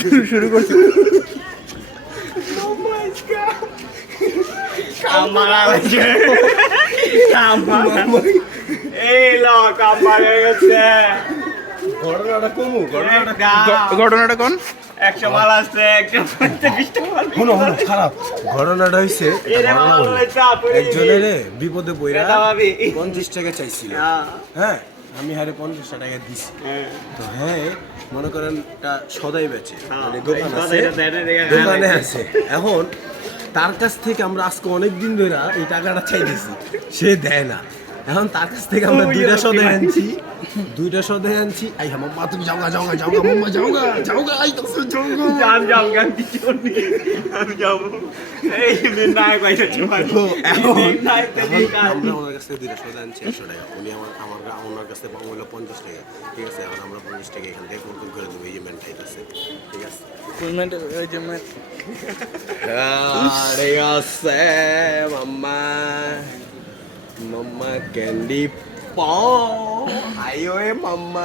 শুরু শুরু করছি। ঘটনাটা কোন? একশো মাল একশো খারাপ। ঘটনাটা হইছে একজনের বিপদে ভাবি। পঞ্চাশ টাকা চাইছিল। হ্যাঁ, হ্যাঁ? আমি হারে পঞ্চাশ টাকা দিছি। হ্যাঁ। তো হ্যাঁ মনে করেন তা সদাই বেচে। হ্যাঁ, মানে দোকান আছে দোকানে আছে। এখন তার কাছ থেকে আমরা আজকে অনেক দিন ধরে এই টাকাটা চাই চাইতেছি সে দেয় না। এখন তার কাছ থেকে আমরা দুইটা সদাই অতিমাই। আনছি দুইটা সদাই আনছি আই মাম্মা তুমি যাওগা যাওগা যাওগা মাম্মা যাওগা যাওগা আই তো যাওগা আমি যাব গান কিছু নেই আমি যাব। এই নাই পয়সা চুমার তো এখন নাই এখন আমরা ওনার কাছ থেকে দুইটা সদা আনছি একশো টাকা। উনি আমার আমার ওনার কাছ থেকে পাবো পঞ্চাশ টাকা। ঠিক আছে এখন আমরা পঞ্চাশ টাকা এখান থেকে কোন করে দেবো এই যে মেনটাইতেছে ঠিক আছে? আরে আছে মাম্মা। అమ్మమ్మ క్యాండీ పా అయ్యో అమ్మమ్మ